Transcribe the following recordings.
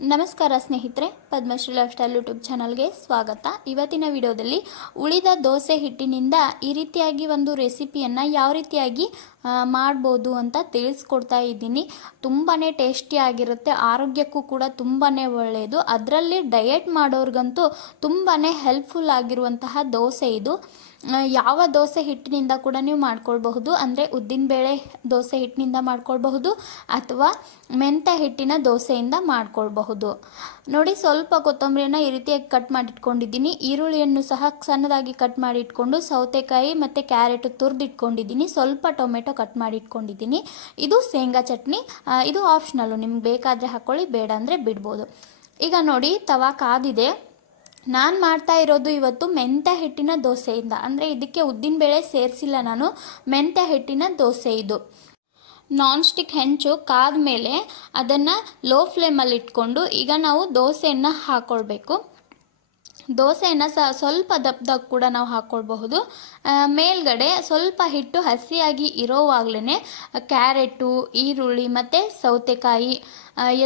ನಮಸ್ಕಾರ ಸ್ನೇಹಿತರೆ, Padmashri life style YouTube ಚಾನಲ್ಗೆ ಸ್ವಾಗತ. ಇವತ್ತಿನ ವಿಡಿಯೋದಲ್ಲಿ ಉಳಿದ ದೋಸೆ ಹಿಟ್ಟಿನಿಂದ ಈ ರೀತಿಯಾಗಿ ಒಂದು ರೆಸಿಪಿಯನ್ನು ಯಾವ ರೀತಿಯಾಗಿ ಮಾಡ್ಬೋದು ಅಂತ ತಿಳಿಸ್ಕೊಡ್ತಾ ಇದ್ದೀನಿ. ತುಂಬಾ ಟೇಸ್ಟಿಯಾಗಿರುತ್ತೆ ಆರೋಗ್ಯಕ್ಕೂ ಕೂಡ ತುಂಬಾ ಒಳ್ಳೆಯದು ಅದರಲ್ಲಿ ಡಯೆಟ್ ಮಾಡೋರ್ಗಂತೂ ತುಂಬಾ ಹೆಲ್ಪ್ಫುಲ್ ಆಗಿರುವಂತಹ ದೋಸೆ ಇದು. ಯಾವ ದೋಸೆ ಹಿಟ್ಟಿನಿಂದ ಕೂಡ ನೀವು ಮಾಡ್ಕೊಳ್ಬಹುದು, ಅಂದರೆ ಉದ್ದಿನಬೇಳೆ ದೋಸೆ ಹಿಟ್ಟಿನಿಂದ ಮಾಡ್ಕೊಳ್ಬಹುದು, ಅಥವಾ ಮೆಂತ್ಯ ಹಿಟ್ಟಿನ ದೋಸೆಯಿಂದ ಮಾಡ್ಕೊಳ್ಬಹುದು. ನೋಡಿ ಸ್ವಲ್ಪ ಕೊತ್ತಂಬರಿಯನ್ನು ಈ ರೀತಿಯಾಗಿ ಕಟ್ ಮಾಡಿಟ್ಕೊಂಡಿದ್ದೀನಿ. ಈರುಳ್ಳಿಯನ್ನು ಸಹ ಸಣ್ಣದಾಗಿ ಕಟ್ ಮಾಡಿ ಇಟ್ಕೊಂಡು ಸೌತೆಕಾಯಿ ಮತ್ತು ಕ್ಯಾರೆಟ್ ತುರಿದಿಟ್ಕೊಂಡಿದ್ದೀನಿ. ಸ್ವಲ್ಪ ಟೊಮೆಟೊ ಕಟ್ ಮಾಡಿ ಇಟ್ಕೊಂಡಿದ್ದೀನಿ ಇದು ಶೇಂಗಾ ಚಟ್ನಿ. ಇದು ಆಪ್ಷನಲ್ಲು ನಿಮ್ಗೆ ಬೇಕಾದರೆ ಹಾಕ್ಕೊಳ್ಳಿ ಬೇಡ ಅಂದರೆ ಬಿಡ್ಬೋದು. ಈಗ ನೋಡಿ, ತವಾ ಕಾದಿದೆ. ನಾನು ಮಾಡ್ತಾ ಇರೋದು ಇವತ್ತು ಮೆಂತ್ಯ ಹಿಟ್ಟಿನ ದೋಸೆಯಿಂದ. ಅಂದರೆ ಇದಕ್ಕೆ ಉದ್ದಿನಬೇಳೆ ಸೇರಿಸಿಲ್ಲ ನಾನು. ಮೆಂತ್ಯ ಹಿಟ್ಟಿನ ದೋಸೆ ಇದು. ನಾನ್ ಸ್ಟಿಕ್ ಹೆಂಚು ಕಾದ ಮೇಲೆ ಅದನ್ನು ಲೋ ಫ್ಲೇಮಲ್ಲಿ ಇಟ್ಕೊಂಡು ಈಗ ನಾವು ದೋಸೆಯನ್ನು ಹಾಕ್ಕೊಳ್ಬೇಕು ದೋಸೆಯನ್ನು ಸಹ ಸ್ವಲ್ಪ ದಪ್ಪದಾಗ ಕೂಡ ನಾವು ಹಾಕ್ಕೊಳ್ಬಹುದು ಮೇಲ್ಗಡೆ ಸ್ವಲ್ಪ ಹಿಟ್ಟು ಹಸಿಯಾಗಿ ಇರೋವಾಗಲೇ ಕ್ಯಾರೆಟು, ಈರುಳ್ಳಿ ಮತ್ತು ಸೌತೆಕಾಯಿ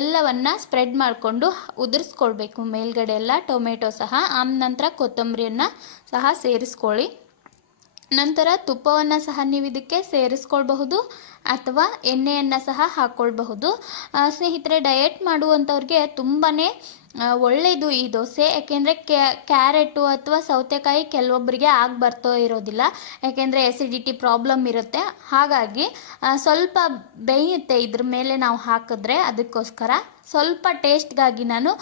ಎಲ್ಲವನ್ನ ಸ್ಪ್ರೆಡ್ ಮಾಡಿಕೊಂಡು ಉದುರಿಸ್ಕೊಳ್ಬೇಕು. ಮೇಲ್ಗಡೆ ಎಲ್ಲ ಟೊಮೆಟೊ ಸಹ ಆ ನಂತರ ಕೊತ್ತಂಬರಿಯನ್ನು ಸಹ ಸೇರಿಸ್ಕೊಳ್ಳಿ. ನಂತರ ತುಪ್ಪವನ್ನು ಸಹ ನೀವು ಇದಕ್ಕೆ ಸೇರಿಸ್ಕೊಳ್ಬಹುದು ಅಥವಾ ಎಣ್ಣೆಯನ್ನು ಸಹ ಹಾಕ್ಕೊಳ್ಬಹುದು. ಸ್ನೇಹಿತರೆ ಡಯಟ್ ಮಾಡುವಂಥವ್ರಿಗೆ ತುಂಬಾ ಒಳ್ಳೆಯದು ಈ ದೋಸೆ. ಯಾಕೆಂದರೆ ಕ್ಯಾರೆಟು ಅಥವಾ ಸೌತೆಕಾಯಿ ಕೆಲವೊಬ್ಬರಿಗೆ ಆಗ ಬರ್ತೋ ಇರೋದಿಲ್ಲ. ಯಾಕೆಂದರೆ ಎಸಿಡಿಟಿ ಪ್ರಾಬ್ಲಮ್ ಇರುತ್ತೆ. ಹಾಗಾಗಿ ಸ್ವಲ್ಪ ಬೇಯುತ್ತೆ ಇದ್ರ ಮೇಲೆ ನಾವು ಹಾಕಿದ್ರೆ ಅದಕ್ಕೋಸ್ಕರ ಸ್ವಲ್ಪ ಟೇಸ್ಟ್ಗಾಗಿ ನಾನು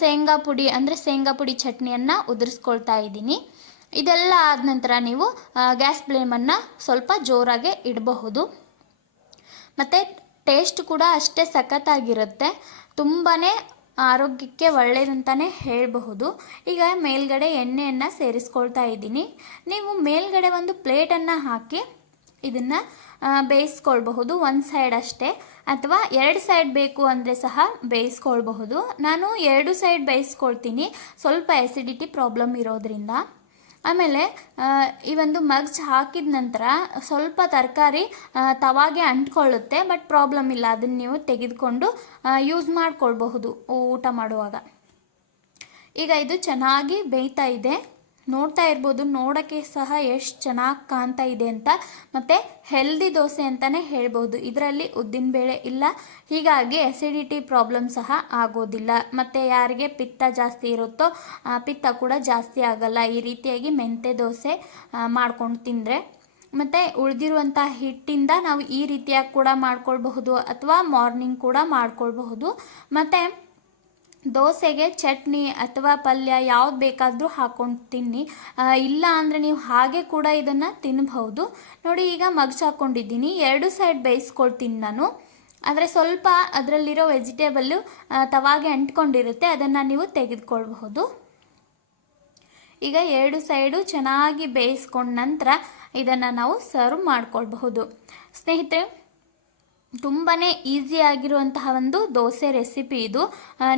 ಶೇಂಗಾ ಪುಡಿ, ಅಂದರೆ ಶೇಂಗಾ ಪುಡಿ ಚಟ್ನಿಯನ್ನು ಉದುರಿಸ್ಕೊಳ್ತಾ ಇದ್ದೀನಿ. ಇದೆಲ್ಲ ಆದ ನಂತರ ನೀವು ಗ್ಯಾಸ್ ಫ್ಲೇಮನ್ನು ಸ್ವಲ್ಪ ಜೋರಾಗೆ ಇಡಬಹುದು. ಮತ್ತು ಟೇಸ್ಟ್ ಕೂಡ ಅಷ್ಟೇ ಸಖತ್ತಾಗಿರುತ್ತೆ. ತುಂಬಾ ಆರೋಗ್ಯಕ್ಕೆ ಒಳ್ಳೆಯದಂತಲೇ ಹೇಳಬಹುದು. ಈಗ ಮೇಲ್ಗಡೆ ಎಣ್ಣೆಯನ್ನು ಸೇರಿಸ್ಕೊಳ್ತಾ ಇದ್ದೀನಿ. ನೀವು ಮೇಲ್ಗಡೆ ಒಂದು ಪ್ಲೇಟನ್ನು ಹಾಕಿ ಇದನ್ನು ಬೇಯಿಸ್ಕೊಳ್ಬಹುದು. ಒಂದು ಸೈಡ್ ಅಷ್ಟೇ. ಅಥವಾ ಎರಡು ಸೈಡ್ ಬೇಕು ಅಂದರೆ ಸಹ ಬೇಯಿಸ್ಕೊಳ್ಬಹುದು. ನಾನು ಎರಡು ಸೈಡ್ ಬೇಯಿಸ್ಕೊಳ್ತೀನಿ. ಸ್ವಲ್ಪ ಎಸಿಡಿಟಿ ಪ್ರಾಬ್ಲಮ್ ಇರೋದ್ರಿಂದ. ಆಮೇಲೆ ಈ ಒಂದು ಮಗ್ಜ್ ಹಾಕಿದ ನಂತರ ಸ್ವಲ್ಪ ತರಕಾರಿ ತವಾಗೆ ಅಂಟ್ಕೊಳ್ಳುತ್ತೆ, ಬಟ್ ಪ್ರಾಬ್ಲಮ್ ಇಲ್ಲ. ಅದನ್ನು ನೀವು ತೆಗೆದುಕೊಂಡು ಯೂಸ್ ಮಾಡಿಕೊಳ್ಬಹುದು ಊಟ ಮಾಡುವಾಗ. ಈಗ ಇದು ಚೆನ್ನಾಗಿ ಬೇಯ್ತಾ ಇದೆ. ನೋಡ್ತಾ ಇರ್ಬೋದು, ನೋಡೋಕ್ಕೆ ಸಹ ಎಷ್ಟು ಚೆನ್ನಾಗಿ ಕಾಣ್ತಾ ಇದೆ ಅಂತ. ಮತ್ತು ಹೆಲ್ದಿ ದೋಸೆ ಅಂತಲೇ ಹೇಳ್ಬೋದು. ಇದರಲ್ಲಿ ಉದ್ದಿನಬೇಳೆ ಇಲ್ಲ. ಹೀಗಾಗಿ ಎಸಿಡಿಟಿ ಪ್ರಾಬ್ಲಮ್ ಸಹ ಆಗೋದಿಲ್ಲ. ಮತ್ತು ಯಾರಿಗೆ ಪಿತ್ತ ಜಾಸ್ತಿ ಇರುತ್ತೋ ಪಿತ್ತ ಕೂಡ ಜಾಸ್ತಿ ಆಗಲ್ಲ. ಈ ರೀತಿಯಾಗಿ ಮೆಂತೆ ದೋಸೆ ಮಾಡ್ಕೊಂಡು ತಿಂದರೆ. ಮತ್ತು ಉಳಿದಿರುವಂಥ ಹಿಟ್ಟಿಂದ ನಾವು ಈ ರೀತಿಯಾಗಿ ಕೂಡ ಮಾಡ್ಕೊಳ್ಬಹುದು ಅಥವಾ ಮಾರ್ನಿಂಗ್ ಕೂಡ ಮಾಡ್ಕೊಳ್ಬಹುದು. ಮತ್ತು ದೋಸೆಗೆ ಚಟ್ನಿ ಅಥವಾ ಪಲ್ಯ ಯಾವ್ದು ಬೇಕಾದರೂ ಹಾಕೊಂಡು ತಿನ್ನಿ ಇಲ್ಲ ಅಂದರೆ ನೀವು ಹಾಗೆ ಕೂಡ ಇದನ್ನು ತಿನ್ನಬಹುದು ನೋಡಿ, ಈಗ ಮಗ್ಸ್ ಹಾಕ್ಕೊಂಡಿದ್ದೀನಿ ಎರಡು ಸೈಡ್ ಬೇಯಿಸ್ಕೊಳ್ತೀನಿ ನಾನು. ಆದರೆ ಸ್ವಲ್ಪ ಅದರಲ್ಲಿರೋ ವೆಜಿಟೇಬಲ್ಲು ತವಾಗೆ ಅಂಟ್ಕೊಂಡಿರುತ್ತೆ. ಅದನ್ನು ನೀವು ತೆಗೆದುಕೊಳ್ಬಹುದು. ಈಗ ಎರಡು ಸೈಡು ಚೆನ್ನಾಗಿ ಬೇಯಿಸ್ಕೊಂಡ ನಂತರ ಇದನ್ನು ನಾವು ಸರ್ವ್ ಮಾಡ್ಕೊಳ್ಬಹುದು. ಸ್ನೇಹಿತರೆ ತುಂಬಾ ಈಸಿ ಆಗಿರುವಂತಹ ಒಂದು ದೋಸೆ ರೆಸಿಪಿ ಇದು.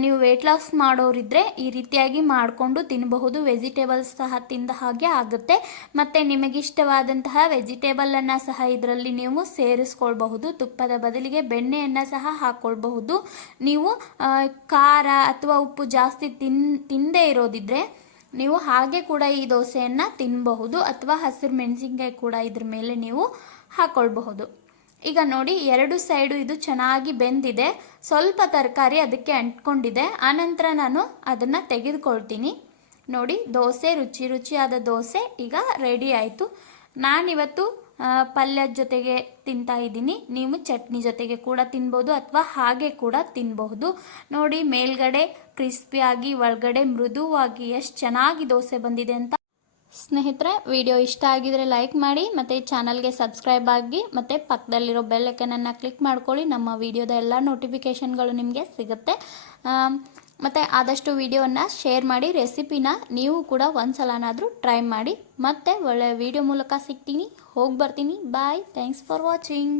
ನೀವು ವೆಯ್ಟ್ ಲಾಸ್ ಮಾಡೋರಿದ್ರೆ ಈ ರೀತಿಯಾಗಿ ಮಾಡಿಕೊಂಡು ತಿನ್ನಬಹುದು ವೆಜಿಟೇಬಲ್ಸ್ ಸಹ ತಿಂದ ಹಾಗೆ ಆಗುತ್ತೆ. ಮತ್ತು ನಿಮಗಿಷ್ಟವಾದಂತಹ ವೆಜಿಟೇಬಲನ್ನು ಸಹ ಇದರಲ್ಲಿ ನೀವು ಸೇರಿಸ್ಕೊಳ್ಬಹುದು. ತುಪ್ಪದ ಬದಲಿಗೆ ಬೆಣ್ಣೆಯನ್ನು ಸಹ ಹಾಕ್ಕೊಳ್ಬಹುದು ನೀವು ಖಾರ ಅಥವಾ ಉಪ್ಪು ಜಾಸ್ತಿ ತಿನ್, ತಿಂದೇ ಇರೋದಿದ್ರೆ ನೀವು ಹಾಗೆ ಕೂಡ ಈ ದೋಸೆಯನ್ನು ತಿನ್ನಬಹುದು ಅಥವಾ ಹಸಿರು ಮೆಣಸಿನ್ಕಾಯಿ ಕೂಡ ಇದ್ರ ಮೇಲೆ ನೀವು ಹಾಕ್ಕೊಳ್ಬಹುದು ಈಗ ನೋಡಿ, ಎರಡು ಸೈಡು ಇದು ಚೆನ್ನಾಗಿ ಬೆಂದಿದೆ. ಸ್ವಲ್ಪ ತರಕಾರಿ ಅದಕ್ಕೆ ಅಂಟ್ಕೊಂಡಿದೆ. ಆನಂತರ ನಾನು ಅದನ್ನು ತೆಗೆದುಕೊಳ್ತೀನಿ. ನೋಡಿ, ದೋಸೆ, ರುಚಿ ರುಚಿಯಾದ ದೋಸೆ ಈಗ ರೆಡಿ ಆಯಿತು. ನಾನಿವತ್ತು ಪಲ್ಯದ ಜೊತೆಗೆ ತಿಂತಾ ಇದ್ದೀನಿ. ನೀವು ಚಟ್ನಿ ಜೊತೆಗೆ ಕೂಡ ತಿನ್ಬೋದು ಅಥವಾ ಹಾಗೆ ಕೂಡ ತಿನ್ಬಹುದು. ನೋಡಿ, ಮೇಲ್ಗಡೆ ಕ್ರಿಸ್ಪಿಯಾಗಿ ಒಳಗಡೆ ಮೃದುವಾಗಿ ಎಷ್ಟು ಚೆನ್ನಾಗಿ ದೋಸೆ ಬಂದಿದೆ ಅಂತ. ಸ್ನೇಹಿತರೆ, ವಿಡಿಯೋ ಇಷ್ಟ ಆಗಿದ್ರೆ ಲೈಕ್ ಮಾಡಿ ಮತ್ತು ಚಾನಲ್ಗೆ ಸಬ್ಸ್ಕ್ರೈಬ್ ಆಗಿ ಮತ್ತು ಪಕ್ಕದಲ್ಲಿರೋ ಬೆಲ್ ಐಕನನ್ನು ಕ್ಲಿಕ್ ಮಾಡ್ಕೊಳ್ಳಿ. ನಮ್ಮ ವಿಡಿಯೋದ ಎಲ್ಲ ನೋಟಿಫಿಕೇಷನ್ಗಳು ನಿಮಗೆ ಸಿಗುತ್ತೆ. ಮತ್ತು ಆದಷ್ಟು ವಿಡಿಯೋನ ಶೇರ್ ಮಾಡಿ, ರೆಸಿಪಿನ ನೀವು ಕೂಡ ಒಂದು ಸಲನಾದರೂ ಟ್ರೈ ಮಾಡಿ. ಮತ್ತೆ ಒಳ್ಳೆಯ ವಿಡಿಯೋ ಮೂಲಕ ಸಿಗ್ತೀನಿ. ಹೋಗಿ ಬರ್ತೀನಿ. ಬಾಯ್. Thanks for watching.